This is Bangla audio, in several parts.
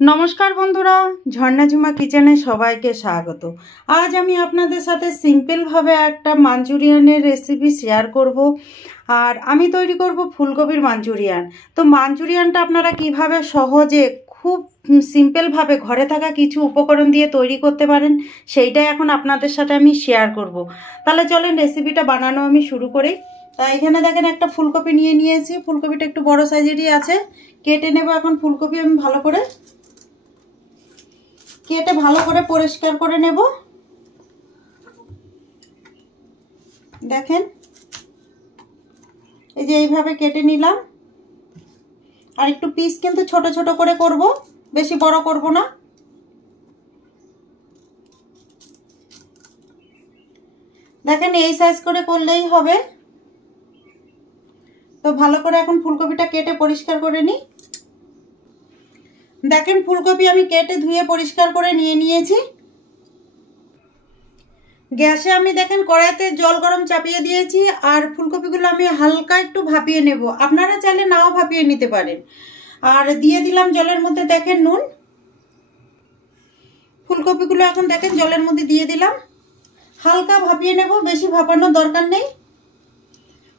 নমস্কার বন্ধুরা, ঝর্ণা ঝুমা কিচেনে সবাইকে স্বাগত। আজ আমি আপনাদের সাথে সিম্পলভাবে একটা মাঞ্চুরিয়ানের রেসিপি শেয়ার করব। আর আমি তৈরি করব ফুলকপির মাঞ্চুরিয়ান। তো মাঞ্চুরিয়ানটা আপনারা কিভাবে সহজে খুব সিম্পলভাবে ঘরে থাকা কিছু উপকরণ দিয়ে তৈরি করতে পারেন সেইটাই এখন আপনাদের সাথে আমি শেয়ার করব। তাহলে চলেন রেসিপিটা বানানো আমি শুরু করি। তা এখানে দেখেন একটা ফুলকপি নিয়ে নিয়েছি। ফুলকপিটা একটু বড় সাইজেরই আছে। কেটে নেব এখন ফুলকপি আমি ভালো করে কেটে ভালো করে পরিষ্কার করে নেব। দেখেন এই যে এইভাবে কেটে নিলাম। আর একটু পিস কিন্তু ছোট ছোট করে করব, বেশি বড় করব না। দেখেন এই সাইজ করে করলেই হবে। তো ভালো করে এখন ফুলকপিটা কেটে পরিষ্কার করে নিই। দেখেন ফুলকপি আমি কেটে ধুয়ে পরিষ্কার করে নিয়ে নিয়েছি। গ্যাসে আমি দেখেন কড়াইতে জল গরম চাপিয়ে দিয়েছি। আর ফুলকপিগুলো আমি হালকা একটু ভাপিয়ে নেব, আপনারা চাইলে নাও ভাপিয়ে নিতে পারেন। আর দিয়ে দিলাম জলের মধ্যে দেখেন নুন। ফুলকপিগুলো এখন দেখেন জলের মধ্যে দিয়ে দিলাম। হালকা ভাপিয়ে নেব, বেশি ভাপানোর দরকার নেই।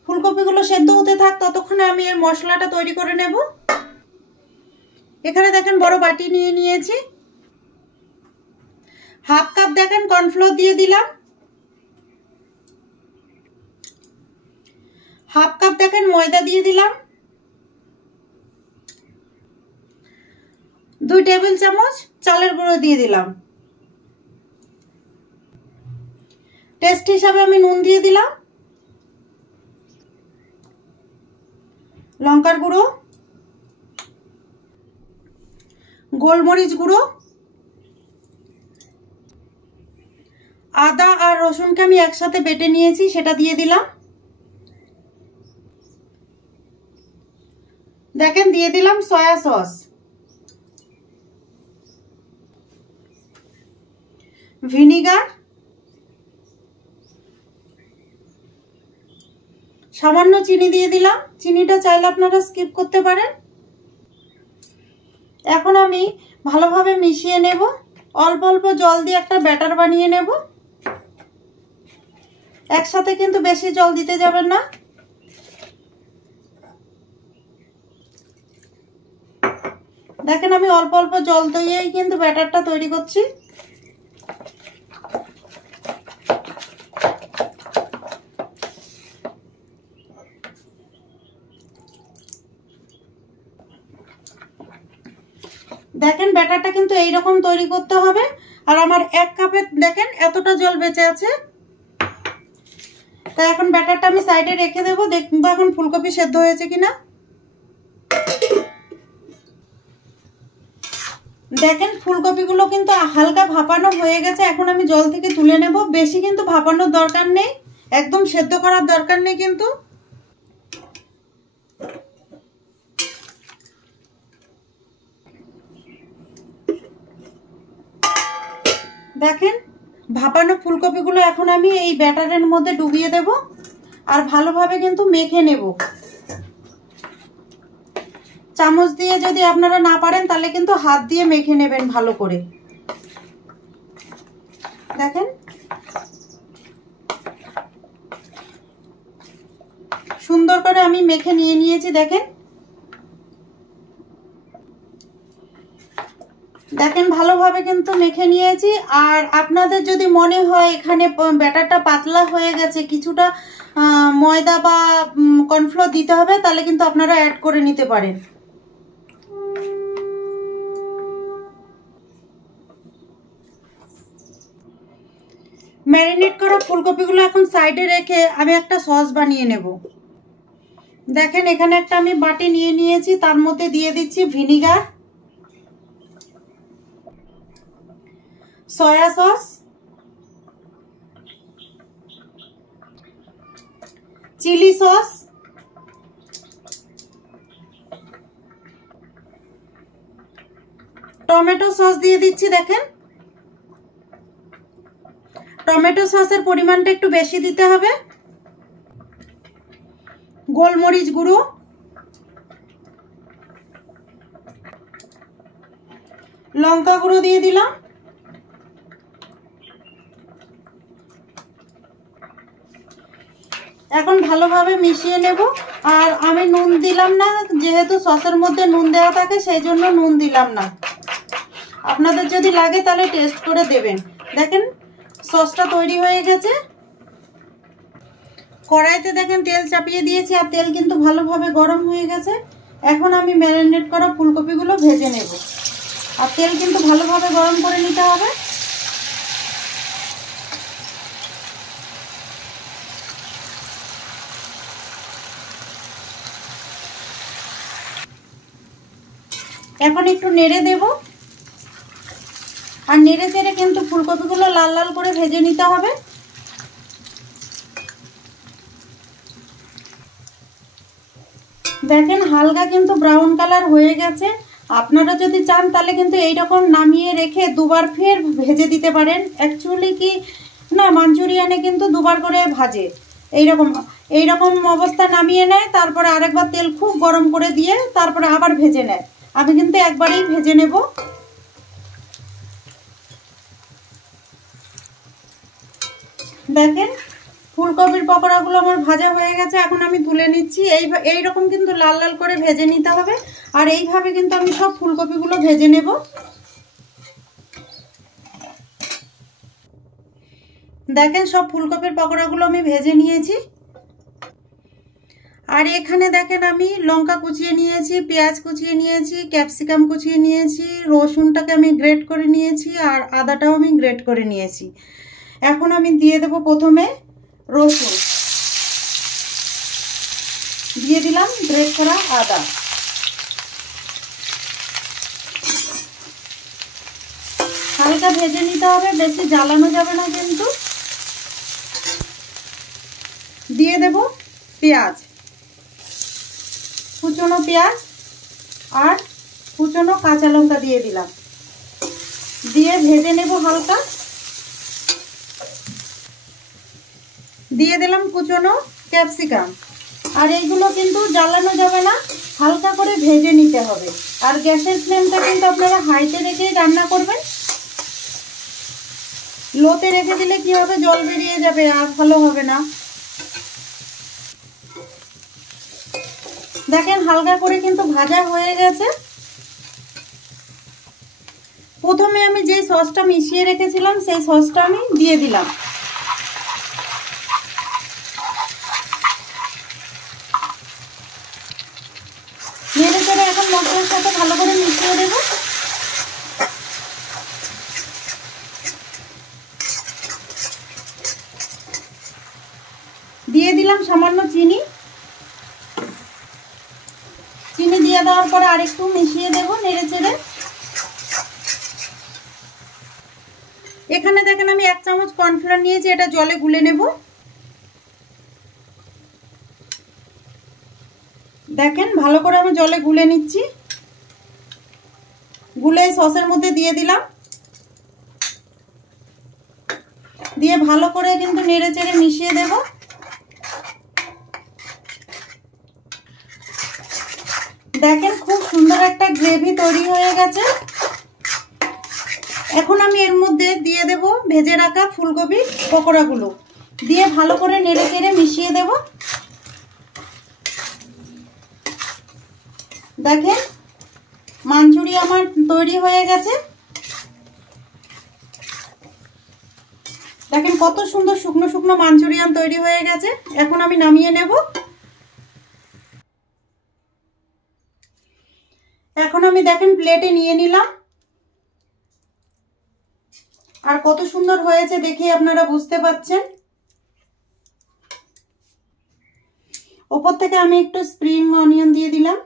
ফুলকপিগুলো সেদ্ধ হতে থাক, ততক্ষণে আমি এর মশলাটা তৈরি করে নেব। এখানে দেখেন বড় বাটি নিয়ে নিয়েছি। হাফ কাপ দেখেন কর্নফ্লোর দিয়ে দিলাম। হাফ কাপ দেখেন ময়দা দিয়ে দিলাম। 2 টেবিল চামচ চালের গুঁড়ো দিয়ে দিলাম। টেস্ট হিসাবে আমি নুন দিয়ে দিলাম। লঙ্কার গুঁড়ো, গোলমরিচ গুঁড়ো, আদা আর রসুনকে আমি একসাথে বেটে নিয়েছি সেটা দিয়ে দিলাম। দেখেন দিয়ে দিলাম সয়া সস, ভিনিগার, সামান্য চিনি দিয়ে দিলাম। চিনিটা চাইলে আপনারা স্কিপ করতে পারেন। এখন আমি ভালোভাবে মিশিয়ে নেব। অল্প অল্প জল দিয়ে একটা ব্যাটার বানিয়ে নেব। একসাথে কিন্তু বেশি জল দিতে যাবেন না। দেখেন আমি অল্প অল্প জল দিয়েই কিন্তু ব্যাটারটা তৈরি করছি। দেখেন ব্যাটারটা কিন্তু এইরকম তৈরি করতে হবে। আর আমার 1 কাপে দেখেন এতটা জল বেঁচে আছে। তাই এখন ব্যাটারটা আমি সাইডে রেখে দেবো, দেখবো এখন ফুলকপি সেদ্ধ হয়েছে কিনা। দেখেন ফুলকপিগুলো কিন্তু হালকা ভাপানো হয়ে গেছে। এখন আমি জল থেকে তুলে নেব। বেশি কিন্তু ভাপানোর দরকার নেই, একদম সেদ্ধ করার দরকার নেই কিন্তু। দেখেন ভাপানো ফুলকপিগুলো এখন আমি এই ব্যাটারের মধ্যে ডুবিয়ে দেব। আর ভালোভাবে কিন্তু মেখে নেব। চামচ দিয়ে যদি আপনারা না পারেন তাহলে কিন্তু হাত দিয়ে মেখে নেবেন ভালো করে। দেখেন সুন্দর করে আমি মেখে নিয়ে নিয়েছি। দেখেন দেখেন ভালোভাবে কিন্তু মেখে নিয়েছি। আর আপনাদের যদি মনে হয় এখানে ব্যাটারটা পাতলা হয়ে গেছে, কিছুটা ময়দা বা কর্নফ্লোর দিতে হবে, তাহলে কিন্তু আপনারা অ্যাড করে নিতে পারেন। ম্যারিনেট করা ফুলকপিগুলো এখন সাইডে রেখে আমি একটা সস বানিয়ে নেব। দেখেন এখানে একটা আমি বাটি নিয়ে নিয়েছি, তার মধ্যে দিয়ে দিচ্ছি vinegar, soya sauce, chilli sauce, tomato sauce দিয়ে দিচ্ছি। দেখেন টমেটো সসের পরিমাণটা একটু বেশি দিতে হবে। গোলমরিচ গুঁড়ো, লঙ্কা গুঁড়ো দিয়ে দিলাম, এখন ভালোভাবে মিশিয়ে নেব। আর আমি নুন দিলাম না, যেহেতু সসের মধ্যে নুন দেওয়া থাকে সেই জন্য নুন দিলাম না। আপনাদের যদি লাগে তাহলে টেস্ট করে দেবেন। দেখেন সসটা তৈরি হয়ে গেছে। কড়াইতে দেখেন তেল চাপিয়ে দিয়েছি, আর তেল কিন্তু ভালোভাবে গরম হয়ে গেছে। এখন আমি ম্যারিনেট করা ফুলকপিগুলো ভেজে নেব, আর তেল কিন্তু ভালোভাবে গরম করে নিতে হবে। এখন একটু নেড়ে দেব, আর নেড়ে চেড়ে কিন্তু ফুলকপিগুলো লাল লাল করে ভেজে নিতে হবে। দেখেন হালকা কিন্তু ব্রাউন কালার হয়ে গেছে। আপনারা যদি চান তাহলে কিন্তু এইরকম নামিয়ে রেখে দুবার ফের ভেজে দিতে পারেন। অ্যাকচুয়ালি কি না, মাঞ্চুরিয়ানে কিন্তু দুবার করে ভাজে। এইরকম অবস্থা নামিয়ে নেয়, তারপরে আরেকবার তেল খুব গরম করে দিয়ে তারপরে আবার ভেজে নেয়। আমি কিন্তু একবারেই ভেজে নেব। দেখেন ফুলকপির পকোড়াগুলো আমার ভাজা হয়ে গেছে, এখন আমি তুলে নিচ্ছি। এইরকম কিন্তু লাল লাল করে ভেজে নিতে হবে, আর এইভাবে কিন্তু আমি সব ফুলকপিগুলো ভেজে নেব। দেখেন সব ফুলকপির পকোড়াগুলো আমি ভেজে নিয়েছি। আর এখানে দেখেন আমি লঙ্কা কুচিয়ে নিয়েছি, পেঁয়াজ কুচিয়ে নিয়েছি, ক্যাপসিকাম কুচিয়ে নিয়েছি, রসুনটাকে আমি গ্রেট করে নিয়েছি, আর আদাটাও আমি গ্রেট করে নিয়েছি। এখন আমি দিয়ে দেব প্রথমে রসুন, দিয়ে দিলাম গ্রেট করা আদা। হালকা ভেজে নিতে হবে, বেশি জ্বালানো যাবে না কিন্তু। দিয়ে দেব পেঁয়াজ, কুচনো পেঁয়াজ আর কুচনো কাঁচা লঙ্কা দিয়ে দিলাম, দিয়ে ভেজে নেব হালকা। দিয়ে দিলাম কুচনো ক্যাপসিকাম। আর এইগুলো কিন্তু জ্বালানো যাবে না, হালকা করে ভেজে নিতে হবে। আর গ্যাসের ফ্লেমটা কিন্তু আপনারা হাইতে রেখেই রান্না করবেন। লোতে রেখে দিলে কি হবে, জল বেরিয়ে যাবে আর ভালো হবে না। দেখেন হালকা করে কিন্তু ভাজা হয়ে গেছে। প্রথমে আমি যে সসটা মিশিয়ে রেখেছিলাম সেই সসটা আমি দিয়ে দিলাম। নেড়ে চেড়ে এখন মশলার সাথে ভালো করে মিশিয়ে দেব। দিয়ে দিলাম সামান্য চিনি। চিনি দিয়ে দেওয়ার পরে আরেকটু মিশিয়ে দেব নেড়ে চেড়ে। এখানে দেখেন আমি 1 চামচ কর্নফ্লাওয়ার নিয়েছি, এটা জলে গুলে নেব। দেখেন ভালো করে আমি জলে গুলে নিচ্ছি। গুলে সসের মধ্যে দিয়ে দিলাম, দিয়ে ভালো করে কিন্তু নেড়ে চেড়ে মিশিয়ে দেব। দেখেন খুব সুন্দর একটা গ্রেভি তৈরি হয়ে গেছে। এখন আমি এর মধ্যে দিয়ে দেব ভেজে রাখা ফুলকপি পকোড়াগুলো, দিয়ে ভালো করে নেড়ে চেড়ে মিশিয়ে দেব। দেখেন মাঞ্চুরিয়ান আমার তৈরি হয়ে গেছে। দেখেন কত সুন্দর শুকনো শুকনো মাঞ্চুরিয়ান তৈরি হয়ে গেছে। এখন আমি নামিয়ে নেব। এখন আমি দেখেন প্লেটে নিয়ে নিলাম। আর কত সুন্দর হয়েছে দেখে আপনারা বুঝতে পারছেন। ওপর থেকে আমি একটু স্প্রিং অনিয়ন দিয়ে দিলাম।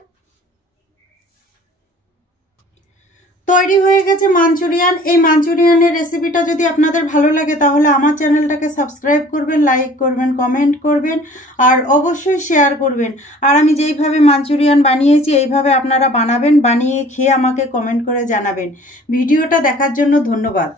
তৈরি হয়ে গেছে মাঞ্চুরিয়ান। এই মাঞ্চুরিয়ানের রেসিপিটা যদি আপনাদের ভালো লাগে তাহলে আমার চ্যানেলটাকে সাবস্ক্রাইব করবেন, লাইক করবেন, কমেন্ট করবেন, আর অবশ্যই শেয়ার করবেন। আর আমি যেইভাবে মাঞ্চুরিয়ান বানিয়েছি এইভাবে আপনারা বানাবেন, বানিয়ে খেয়ে আমাকে কমেন্ট করে জানাবেন। ভিডিওটা দেখার জন্য ধন্যবাদ।